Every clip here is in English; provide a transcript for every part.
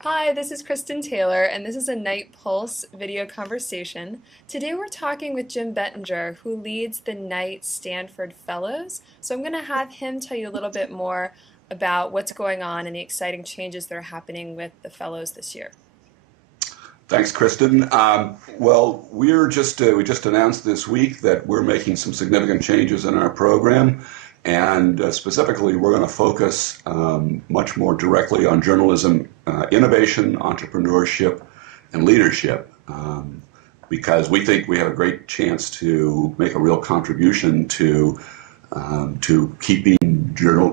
Hi, this is Kristen Taylor, and this is a Night Pulse video conversation. Today we're talking with Jim Bettinger, who leads the Knight Stanford Fellows. So I'm going to have him tell you a little bit more about what's going on and the exciting changes that are happening with the Fellows this year. Thanks, Kristen. Well, we just announced this week that we're making some significant changes in our program, and specifically, we're going to focus much more directly on journalism, innovation, entrepreneurship, and leadership, because we think we have a great chance to make a real contribution to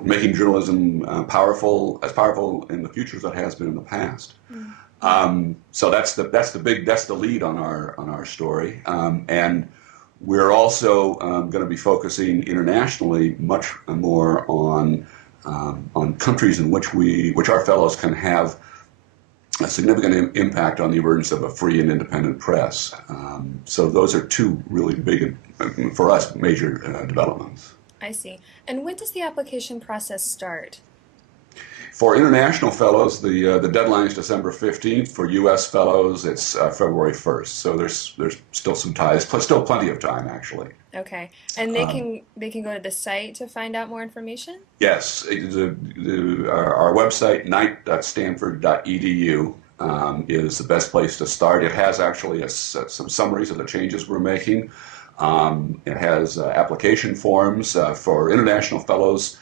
making journalism powerful in the future as it has been in the past. So that's the lead on our story, and we're also going to be focusing internationally much more on countries in which our fellows can have a significant impact on the emergence of a free and independent press. So those are two really big, for us, major developments. I see. And when does the application process start? For international fellows, the deadline is December 15th. For U.S. fellows, it's February 1st. So there's still some time, still plenty of time, actually. Okay. And they can go to the site to find out more information? Yes, our website, knight.stanford.edu, is the best place to start. It has actually some summaries of the changes we're making. It has application forms for international fellows.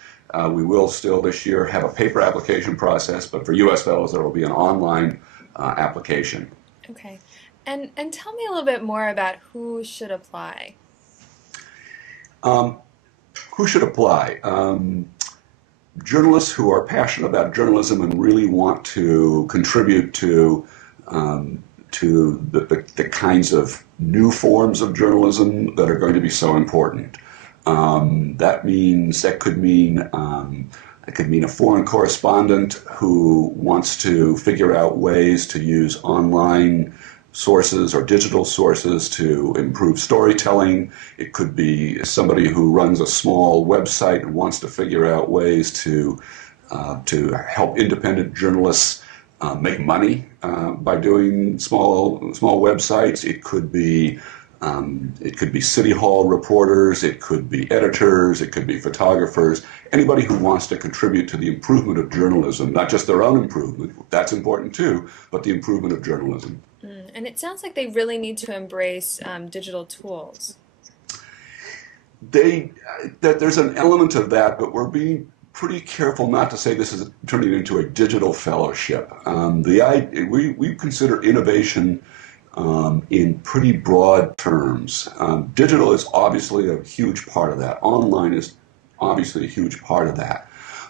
We will still this year have a paper application process, but for U.S. fellows, there will be an online application. Okay. And tell me a little bit more about who should apply. Um, who should apply? Journalists who are passionate about journalism and really want to contribute to the kinds of new forms of journalism that are going to be so important. That could mean a foreign correspondent who wants to figure out ways to use online sources or digital sources to improve storytelling. It could be somebody who runs a small website and wants to figure out ways to help independent journalists make money by doing small websites. It could be city hall reporters, it could be editors, it could be photographers, anybody who wants to contribute to the improvement of journalism, not just their own improvement, that's important too, but the improvement of journalism. And it sounds like they really need to embrace digital tools. There's an element of that, but we're being pretty careful not to say this is turning into a digital fellowship. We consider innovation in pretty broad terms. Digital is obviously a huge part of that. Online is obviously a huge part of that.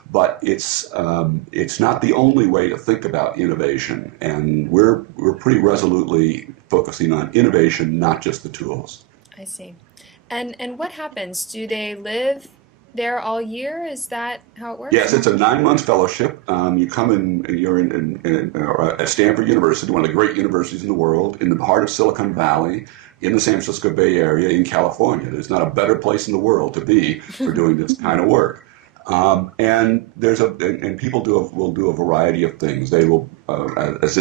But it's not the only way to think about innovation, and we're pretty resolutely focusing on innovation, not just the tools. I see. And what happens? Do they live there all year? Is that how it works? Yes, it's a 9-month fellowship. You come in, you're at Stanford University, one of the great universities in the world, in the heart of Silicon Valley, in the San Francisco Bay Area, in California. There's not a better place in the world to be for doing this kind of work. And people will do a variety of things. They will, as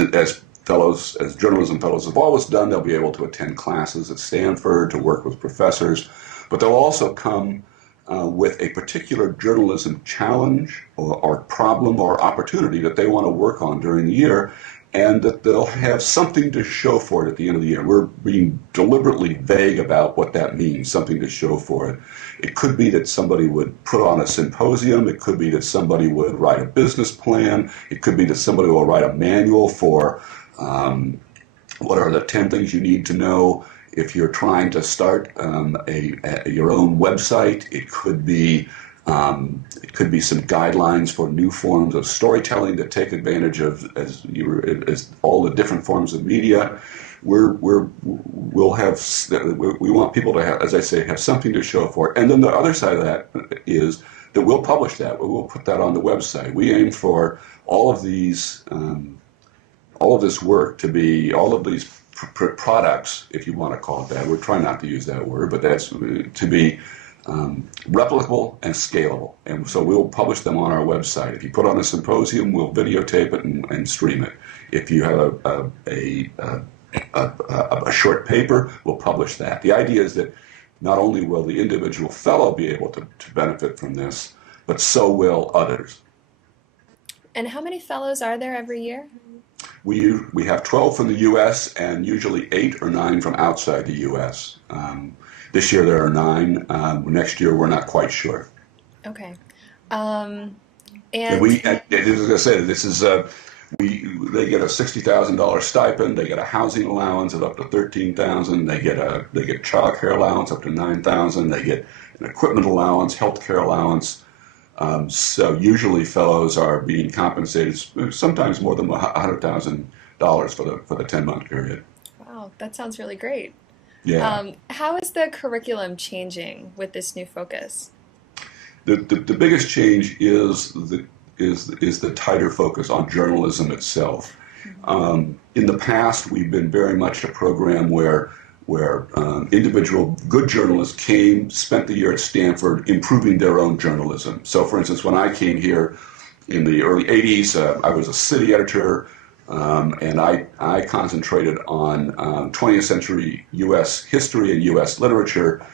fellows, as journalism fellows have always done, they'll be able to attend classes at Stanford, to work with professors, but they'll also come with a particular journalism challenge or problem or opportunity that they want to work on during the year, and that they'll have something to show for it at the end of the year. We're being deliberately vague about what that means, something to show for it. It could be that somebody would put on a symposium. It could be that somebody would write a business plan. It could be that somebody will write a manual for what are the 10 things you need to know if you're trying to start your own website. It could be some guidelines for new forms of storytelling that take advantage of as all the different forms of media. We want people to have, as I say, have something to show for it. And then the other side of that is that we'll publish that. We'll put that on the website. We aim for all of this work to be, all of these products, if you want to call it that. We're trying not to use that word, but that's to be replicable and scalable. And so we'll publish them on our website. If you put on a symposium, we'll videotape it and stream it. If you have a short paper, we'll publish that. The idea is that not only will the individual fellow be able to benefit from this, but so will others. And how many fellows are there every year? We have 12 from the U.S. and usually 8 or 9 from outside the U.S. This year there are 9. Next year we're not quite sure. Okay. And as I said, this is they get a $60,000 stipend. They get a housing allowance of up to $13,000. They get child care allowance up to $9,000. They get an equipment allowance, health care allowance. So usually fellows are being compensated sometimes more than $100,000 for the 10-month period. Wow, that sounds really great. Yeah. How is the curriculum changing with this new focus? The biggest change is the tighter focus on journalism itself. In the past, we've been very much a program where individual good journalists came, spent the year at Stanford improving their own journalism. So, for instance, when I came here in the early 80s, I was a city editor, and I concentrated on 20th century U.S. history and U.S. literature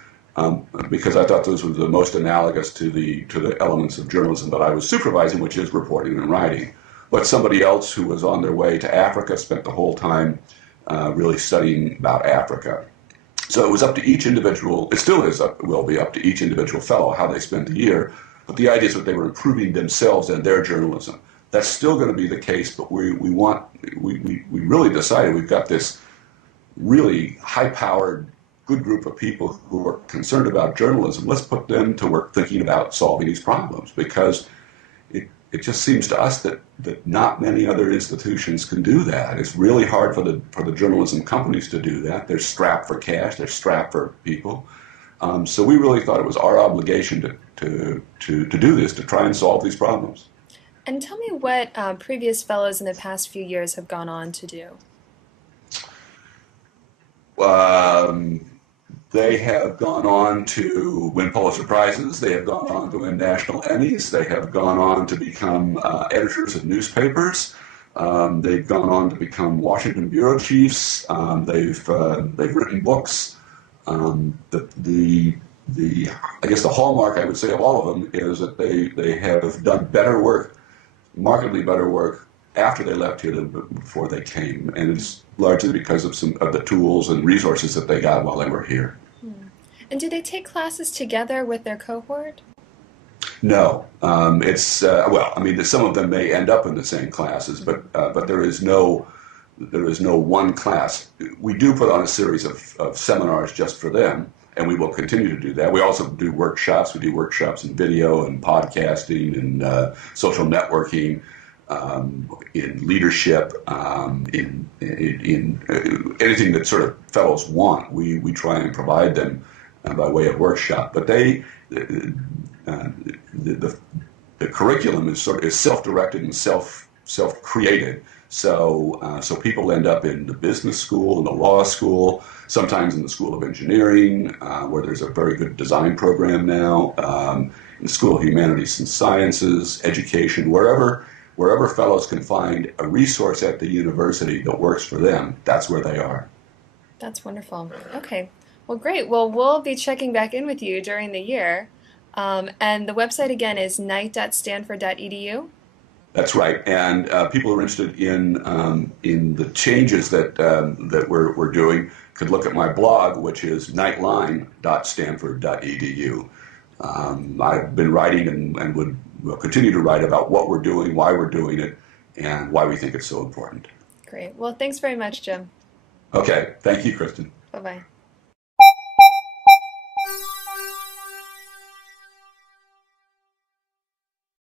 because I thought those were the most analogous to the elements of journalism that I was supervising, which is reporting and writing. But somebody else who was on their way to Africa spent the whole time really studying about Africa. So it was up to each individual, it still will be up to each individual fellow how they spend the year, but the idea is that they were improving themselves and their journalism. That's still going to be the case, but we really decided we've got this really high-powered, good group of people who are concerned about journalism. Let's put them to work thinking about solving these problems, because it just seems to us that not many other institutions can do that. It's really hard for the journalism companies to do that. They're strapped for cash. They're strapped for people. So we really thought it was our obligation to do this, to try and solve these problems. And tell me what previous fellows in the past few years have gone on to do. They have gone on to win Pulitzer Prizes. They have gone on to win national Emmys. They have gone on to become editors of newspapers. They've gone on to become Washington bureau chiefs. They've written books. I guess the hallmark, I would say, of all of them is that they have done better work, markedly better work, after they left here than before they came, and it's largely because of some of the tools and resources that they got while they were here. And do they take classes together with their cohort? No, well, I mean, some of them may end up in the same classes, but there is no one class. We do put on a series of seminars just for them, and we will continue to do that. We also do workshops. We do workshops in video and podcasting and social networking. In leadership, in anything that sort of fellows want, we try and provide them by way of workshop. But the curriculum is self-directed and self-created. So people end up in the business school, in the law school, sometimes in the School of Engineering, where there's a very good design program now, in the School of Humanities and Sciences, education, wherever fellows can find a resource at the university that works for them, that's where they are. That's wonderful. Okay. Well, great. Well, we'll be checking back in with you during the year. And the website again is knight.stanford.edu. That's right. And people who are interested in the changes that we're doing could look at my blog, which is nightline.stanford.edu. I've been writing and will continue to write about what we're doing, why we're doing it, and why we think it's so important. Great. Well, thanks very much, Jim. Okay. Thank you, Kristen. Bye-bye.